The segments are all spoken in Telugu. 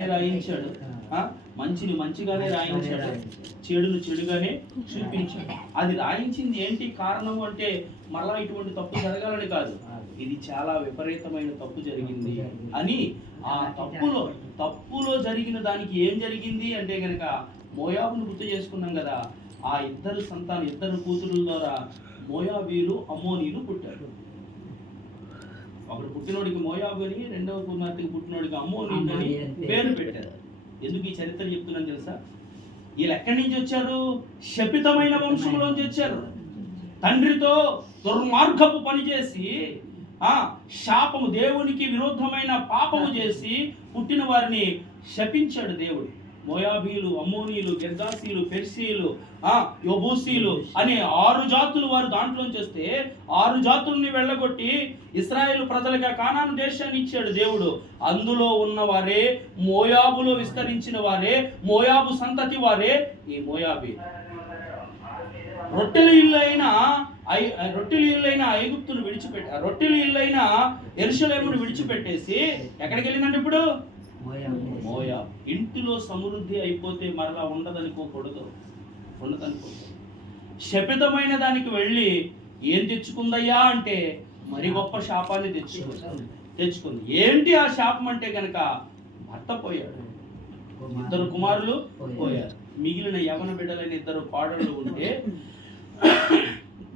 రాయించాడు, మంచిని మంచిగానే రాయించాడు, చెడును చెడుగానే చూపించాడు. అది రాయించింది ఏంటి కారణం అంటే మళ్ళా ఇటువంటి తప్పు జరగాలని కాదు, ఇది చాలా విపరీతమైన తప్పు జరిగింది అని. ఆ తప్పులో జరిగిన దానికి ఏం జరిగింది అంటే గనక మోయాబును గుర్తు చేసుకున్నాం కదా, ఆ ఇద్దరు కూతురుల ద్వారా మోయాబీలు అమ్మోనీలు పుట్టారు. ఒకడు పుట్టినోడికి మోయాబు అని, రెండవ కుమార్తెకి పుట్టినోడికి అమ్మోనీలు అని పేరు పెట్టారు. ఎందుకు ఈ చరిత్ర చెప్తున్నాను తెలుసా? వీళ్ళు ఎక్కడి నుంచి వచ్చారు? శపితమైన వంశంలోంచి వచ్చారు. తండ్రితో దుర్మార్గపు పని చేసి శాపము, దేవునికి విరుద్ధమైన పాపము చేసి పుట్టిన వారిని శపించాడు దేవుడు. మోయాబీలు, అమ్మోనీలు, గిర్గాసీలు, పెర్సీలు, యెబూసీలు అనే 6 జాతులు వారు దాంట్లోంచి వస్తే 6 జాతుల్ని వెళ్ళగొట్టి ఇశ్రాయేలు ప్రజలకు కానాను దేశాన్ని ఇచ్చాడు దేవుడు. అందులో ఉన్నవారే, మోయాబులో విస్తరించిన వారే, మోయాబు సంతతి వారే ఈ మోయాబీ. రొట్టెల ఇల్లైన ఐగుప్తును విడిచిపెట్టారు, రొట్టెల ఇల్లైన యెరూషలేమును విడిచిపెట్టేసి ఎక్కడికి వెళ్ళిందంటే ఇప్పుడు మోయాబు. ఇంటిలో సమృద్ధి అయిపోతే మరలా ఉండదనుకోకూడదు. శపితమైన దానికి వెళ్ళి ఏం తెచ్చుకుందయ్యా అంటే మరి గొప్ప శాపాన్ని తెచ్చుకుంది. ఏంటి ఆ శాపం అంటే కనుక భర్త పోయాడు, 2 కుమారులు పోయారు, మిగిలిన యవన బిడ్డలైన 2 కోడళ్ళు ఉంటే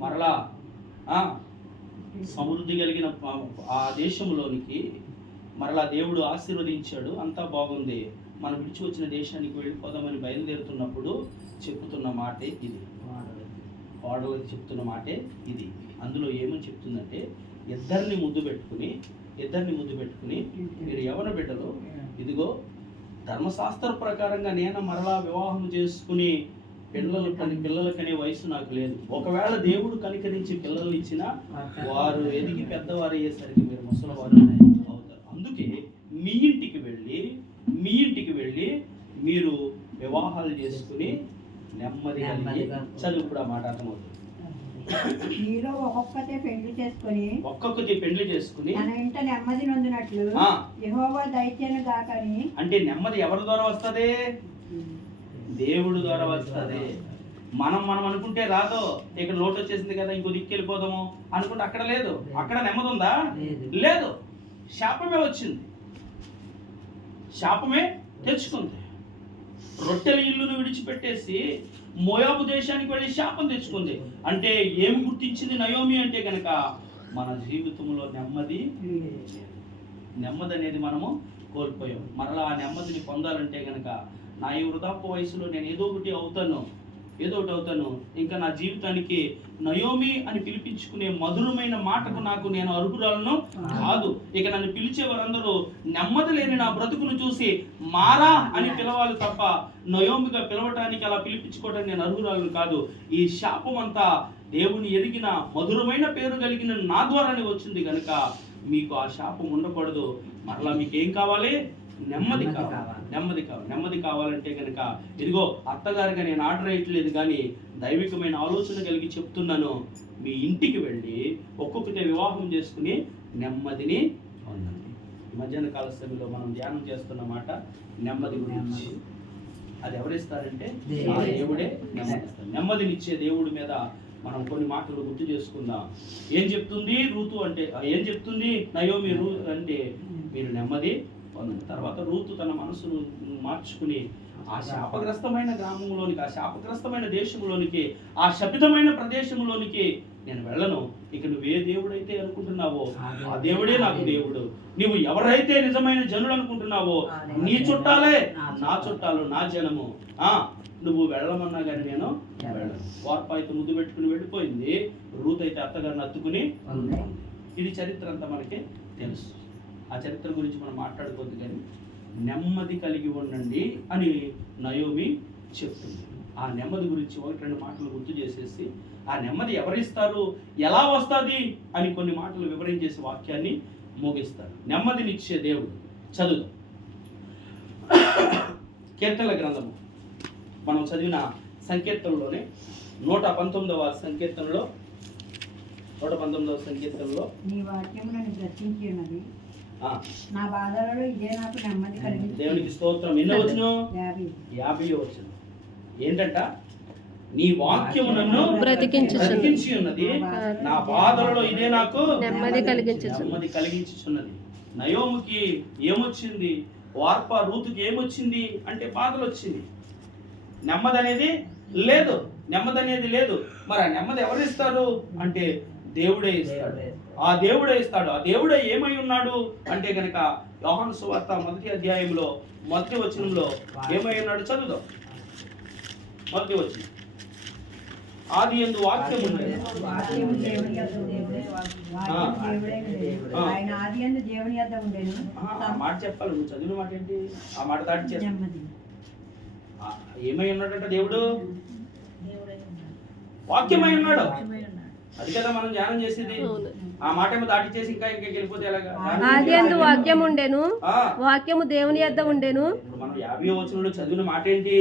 మరలా సమృద్ధి కలిగిన ఆ దేశంలోనికి మరలా దేవుడు ఆశీర్వదించాడు. అంతా బాగుంది, మనం విడిచి వచ్చిన దేశానికి వెళ్ళిపోదామని బయలుదేరుతున్నప్పుడు చెప్తున్న మాటే ఇది, కోడలకి చెప్తున్న మాటే ఇది. అందులో ఏమని చెప్తుందంటే, ఇద్దరిని ముద్దు పెట్టుకుని మీరు యవన బిడ్డలు, ఇదిగో ధర్మశాస్త్ర ప్రకారంగా నేను మరలా వివాహం చేసుకుని పిల్లలకనే వయసు నాకు లేదు. ఒకవేళ దేవుడు కనికరించి పిల్లలు ఇచ్చినా వారు ఎదిగి పెద్దవారు అయ్యేసరికి మీరు ముసలివారు అవుతారు. అందుకే మీ ఇంటికి వెళ్ళి మీరు వివాహాలు చేసుకుని నెమ్మది కలిగి చదువు. కూడా మాట అర్థమవుతుంది. ఒక్కొక్కటి పెళ్లి చేసుకుని నెమ్మది నొందినట్లు యెహోవా దయచేయును గాకని. అంటే నెమ్మది ఎవరి ద్వారా వస్తుంది? దేవుడు ద్వారా వస్తుంది. మనం అనుకుంటే రాదో, ఇక్కడ లోటు వచ్చేసింది కదా ఇంకో దిక్కు వెళ్ళిపోదాము అనుకుంటే అక్కడ లేదు. అక్కడ నెమ్మది ఉందా? లేదు. శాపమే వచ్చింది, శాపమే తెచ్చుకుంది. రొట్టెల ఇల్లును విడిచిపెట్టేసి మోయాబు దేశానికి వెళ్ళి శాపం తెచ్చుకుంది. అంటే ఏమి గుర్తించింది నయోమి అంటే కనుక మన జీవితంలో నెమ్మది అనేది మనము కోల్పోయాం. మరలా ఆ నెమ్మదిని పొందాలంటే కనుక నా ఈ వృద్ధాప్య వయసులో నేను ఏదో ఒకటి అవుతాను, ఇంకా నా జీవితానికి నయోమి అని పిలిపించుకునే మధురమైన మాటకు నేను అర్హురాలను కాదు. ఇక నన్ను పిలిచే వారందరూ నెమ్మది లేని నా బ్రతుకును చూసి మారా అని పిలవాలి తప్ప నయోమిగా పిలవటానికి, అలా పిలిపించుకోవడానికి నేను అర్హురాలను కాదు. ఈ శాపం అంతా దేవుని ఎరిగిన మధురమైన పేరు కలిగిన నా ద్వారానే వచ్చింది కనుక మీకు ఆ శాపం ఉండకూడదు. మరలా మీకు ఏం కావాలి? నెమ్మది కావాలంటే కనుక ఇదిగో అత్తగారిగా నేను ఆర్డర్ వేయట్లేదు, కానీ దైవికమైన ఆలోచన కలిగి చెప్తున్నాను. మీ ఇంటికి వెళ్ళి ఒక్కొక్కటి వివాహం చేసుకుని నెమ్మదిని పొందండి. మధ్యాహ్న కాల సమయంలో మనం ధ్యానం చేస్తున్న మాట నెమ్మది గురించి. అది ఎవరిస్తారంటే దేవుడే నెమ్మదిస్తారు. నెమ్మదినిచ్చే దేవుడి మీద మనం కొన్ని మాటలు గుర్తు చేసుకుందాం. ఏం చెప్తుంది రూతు అంటే, ఏం చెప్తుంది నయోమి అంటే మీరు నెమ్మది పొందండి. తర్వాత రూతు తన మనసును మార్చుకుని ఆ శాపగ్రస్తమైన గ్రామంలోనికి, ఆ శాపగ్రస్తమైన దేశంలోనికి, ఆ శపితమైన ప్రదేశంలోనికి నేను వెళ్ళను. ఇక నువ్వే దేవుడైతే అనుకుంటున్నావో ఆ దేవుడే నాకు దేవుడు. నువ్వు ఎవరైతే నిజమైన జనులు అనుకుంటున్నావో నీ చుట్టాలే నా చుట్టాలు, నా జనము. నువ్వు వెళ్ళమన్నా కానీ నేను వెళ్ళను. వార్పాయితో ముద్దు పెట్టుకుని వెళ్ళిపోయింది, రూత్ అయితే అత్తగారిని అత్తుకుని. ఇది చరిత్ర అంతా మనకి తెలుసు. ఆ చరిత్ర గురించి మనం మాట్లాడుకోవద్దు, కానీ నెమ్మది కలిగి ఉండండి అని నయోమి చెప్తుంది. ఆ నెమ్మది గురించి 1-2 మాటలు గుర్తు చేసేసి ఆ నెమ్మది ఎవరిస్తారు, ఎలా వస్తుంది అని కొన్ని మాటలు వివరించేసి వాక్యాన్ని ముగిస్తారు. నెమ్మదినిచ్చే దేవుడు. చదువు కీర్తనల గ్రంథము మనం చదివిన సంకీర్తనలోనే 119వ సంకీర్తనలో నీ వాక్యము నన్ను బ్రతికించినది, నా బాధలలో ఇదే నాకు నెమ్మది కలిగింది. దేవునికి స్తోత్రం. ఎన్నో వచ్చిన 50 వచ్చిన ఏంటంట, నీ వాక్యము నన్ను బ్రతికించి ఉన్నది, నా బాధలలో ఇదే నాకు నెమ్మది కలిగించుచున్నది. నయోముకి ఏమొచ్చింది, వార్ప రూతుకి ఏమొచ్చింది అంటే బాధలు వచ్చింది. నెమ్మది అనేది లేదు. మరి ఆ నెమ్మది ఎవరు ఇస్తారు అంటే దేవుడే ఇస్తాడు. ఆ దేవుడే ఏమై ఉన్నాడు అంటే గనక యోహాను సువార్త 1వ అధ్యాయంలో 1వ వచనంలో ఏమై ఉన్నాడు చదువుదాం. 1వ వచనం, ఆదియందు వాక్యం ఉండెను. ఆయన ఆదియందు దేవుని యొద్ద ఉండెను. ఆ మాట చెప్పాలి, నువ్వు చదివిన మాట ఏంటి? ఆ మాట దాటి చేస్తా. ఏమై ఉన్నాడంట దేవుడు? వాక్యమై ఉన్నాడు. అది కదా మనం ధ్యానం చేసేది. ఆ మాట ఏమో దాటి చేసి ఇంకా వెళ్ళిపోతే ఎలాగా? ఆదియందు వాక్యం ఉండెను, వాక్యము దేవుని యొద్ద ఉండెను. ఇప్పుడు మనం 50వ వచనంలో చదివిన మాట ఏంటి?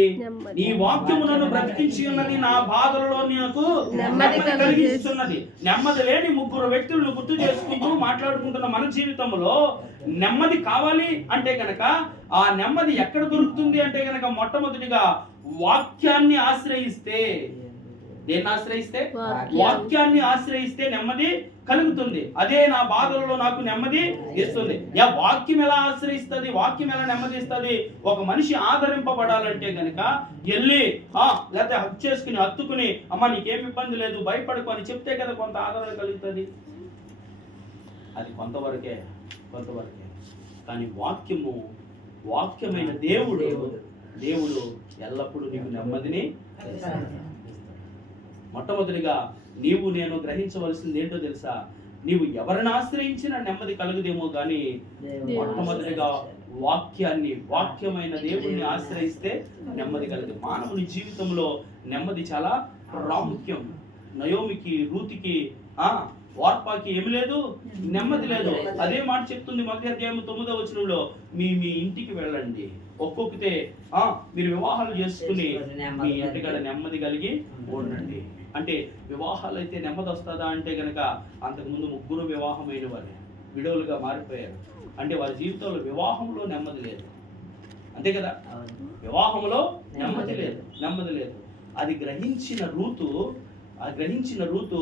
నీ వాక్యము నన్ను బ్రతికించి ఉన్నది, నా బాధలలో నాకు నెమ్మది కలిగిస్తున్నది. నెమ్మది లేని 3 వ్యక్తులను గుర్తు చేసుకుంటూ మాట్లాడుకుంటున్న మన జీవితంలో నెమ్మది కావాలి అంటే గనక ఆ నెమ్మది ఎక్కడ దొరుకుతుంది అంటే గనక మొట్టమొదటిగా వాక్యాన్ని ఆశ్రయిస్తే. దేన్ని ఆశ్రయిస్తే? వాక్యాన్ని ఆశ్రయిస్తే నెమ్మది కలుగుతుంది. అదే నా బాధలలో నాకు నెమ్మది ఇస్తుంది. వాక్యం ఎలా ఆశ్రయిస్తుంది? వాక్యం ఎలా నెమ్మది ఇస్తుంది? ఒక మనిషి ఆదరింపబడాలంటే గనక వెళ్ళి లేకపోతే హక్ చేసుకుని హత్తుకుని అమ్మ నీకేం ఇబ్బంది లేదు భయపడకు అని చెప్తే కదా కొంత ఆదరణ కలుగుతుంది. అది కొంతవరకే. కానీ వాక్యమైన దేవుడు ఎల్లప్పుడూ నీకు నెమ్మదిని మొట్టమొదటిగా నీవు నేను గ్రహించవలసింది ఏంటో తెలుసా? నీవు ఎవరిని ఆశ్రయించినా నెమ్మది కలుగుదేమో కానీ మొట్టమొదటిగా వాక్యమైన దేవుణ్ణి ఆశ్రయిస్తే నెమ్మది కలుగు. మానవుని జీవితంలో నెమ్మది చాలా ప్రాముఖ్యం. నయోమికి, రూతికి, వార్పాకి ఏమి లేదు, నెమ్మది లేదు. అదే మాట చెప్తుంది 1వ అధ్యాయం 9వ వచనంలో, మీ ఇంటికి వెళ్ళండి, ఒక్కొక్కతే మీరు వివాహాలు చేసుకుని మీ ఇంటికాడ నెమ్మది కలిగి ఉండండి. అంటే వివాహాలు అయితే నెమ్మది వస్తుందా అంటే గనక అంతకుముందు 3 వివాహమైన వారు విడోలుగా మారిపోయారు. అంటే వారి జీవితంలో వివాహంలో నెమ్మది లేదు. అంతే కదా, వివాహంలో నెమ్మది లేదు. అది గ్రహించిన రూతు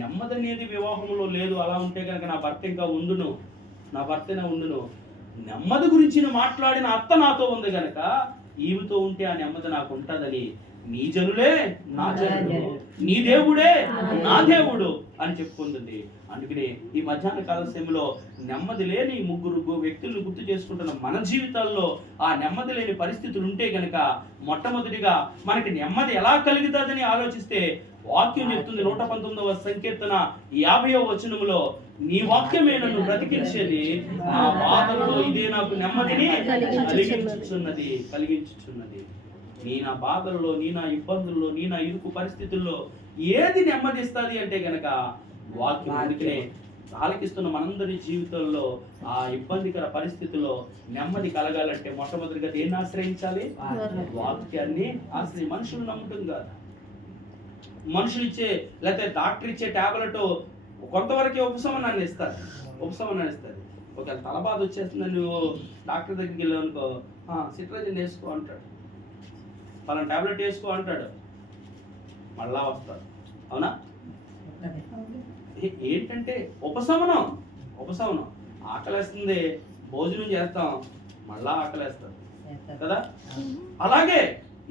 నెమ్మది అనేది వివాహంలో లేదు. అలా ఉంటే కనుక నా భర్తనే ఉండును. నెమ్మది గురించి మాట్లాడిన అత్త నాతో ఉంది గనక ఈమెతో ఉంటే ఆ నెమ్మది నాకు ఉంటుందని, నీ జనులే నా జనులు, నీ దేవుడే నా దేవుడు అని చెప్పుకుంటుంది. అందుకనే ఈ మధ్యాహ్న కాల సమయంలో నెమ్మది లేని 3 వ్యక్తులను గుర్తు చేసుకుంటున్న మన జీవితాల్లో ఆ నెమ్మది లేని పరిస్థితులు ఉంటే గనక మొట్టమొదటిగా మనకి నెమ్మది ఎలా కలుగుతుందని ఆలోచిస్తే వాక్యం చెప్తుంది. 119వ సంకీర్తన 50వ వచనంలో, నీ వాక్యమే నన్ను బ్రతికించేది, నా బాధలలో ఇదే నాకు నెమ్మదిని కలిగించుచున్నది. నీ నా బాధలలో, నీ నా ఇబ్బందుల్లో, నీ నా ఇరుకు పరిస్థితుల్లో ఏది నెమ్మదిస్తుంది అంటే గనక వాక్యం. అందుకనే ఆలకిస్తున్న మనందరి జీవితంలో ఆ ఇబ్బందికర పరిస్థితుల్లో నెమ్మది కలగాలంటే మొట్టమొదటిగా దేన్ని ఆశ్రయించాలి? వాక్యాన్ని మనుషులు నమ్ముతుంది కాదు. మనుషులు ఇచ్చే లేకపోతే డాక్టర్ ఇచ్చే టాబ్లెట్ కొంతవరకే ఉపశమనాన్ని ఇస్తారు. ఒకవేళ తలబాధ వచ్చేస్తుందని నువ్వు డాక్టర్ దగ్గరికి వెళ్ళావు అనుకో, సిట్రజిన్ వేసుకో అంటాడు, పలానా టాబ్లెట్ వేసుకో అంటాడు, మళ్ళా వస్తాడు. అవునా? ఏంటంటే ఉపశమనం. ఆకలేస్తుంది, భోజనం చేస్తాం, మళ్ళా ఆకలేస్తుంది కదా. అలాగే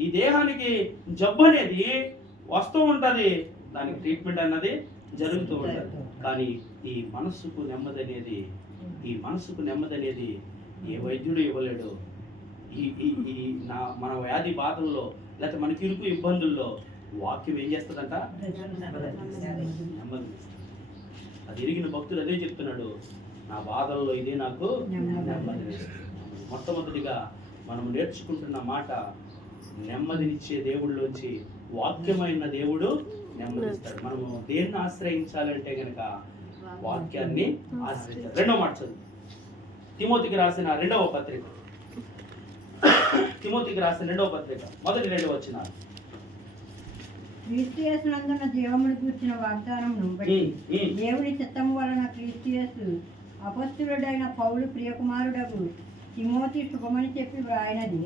ఈ దేహానికి జబ్బు అనేది వస్తూ ఉంటుంది, దానికి ట్రీట్మెంట్ అన్నది జరుగుతూ ఉంటుంది. కానీ ఈ మనస్సుకు నెమ్మది అనేది ఏ వైద్యుడు ఇవ్వలేడు. మన వ్యాధి బాధల్లో లేకపోతే మనకి ఇరుకు ఇబ్బందుల్లో వాక్యం ఏం చేస్తుందంట? నెమ్మది. అది ఎరిగిన భక్తుడు అదే చెప్తున్నాడు, నా బాధల్లో ఇదే నాకు నెమ్మది. మొట్టమొదటిగా మనం నేర్చుకుంటున్న మాట, నెమ్మదినిచ్చే దేవుళ్ళలోంచి వాక్యమైన దేవుడు నెమ్మదిస్తాడు. మనము దేన్ని ఆశ్రయించాలంటే గనక వాక్యాన్ని ఆశ్రయించాలి. 2వ మాట చదువు. తిమోతికి రాసిన 2వ పత్రిక, మొదటి 2 వచనాలు. క్రీస్తు యేసునందున్న జీవమును గూర్చిన వాగ్దానమును బట్టి దేవుని చిత్తము వలన క్రీస్తు యేసు అపొస్తలుడైన పౌలు ప్రియకుమారుడగు తిమోతి శుభమని చెప్పి వ్రాయినది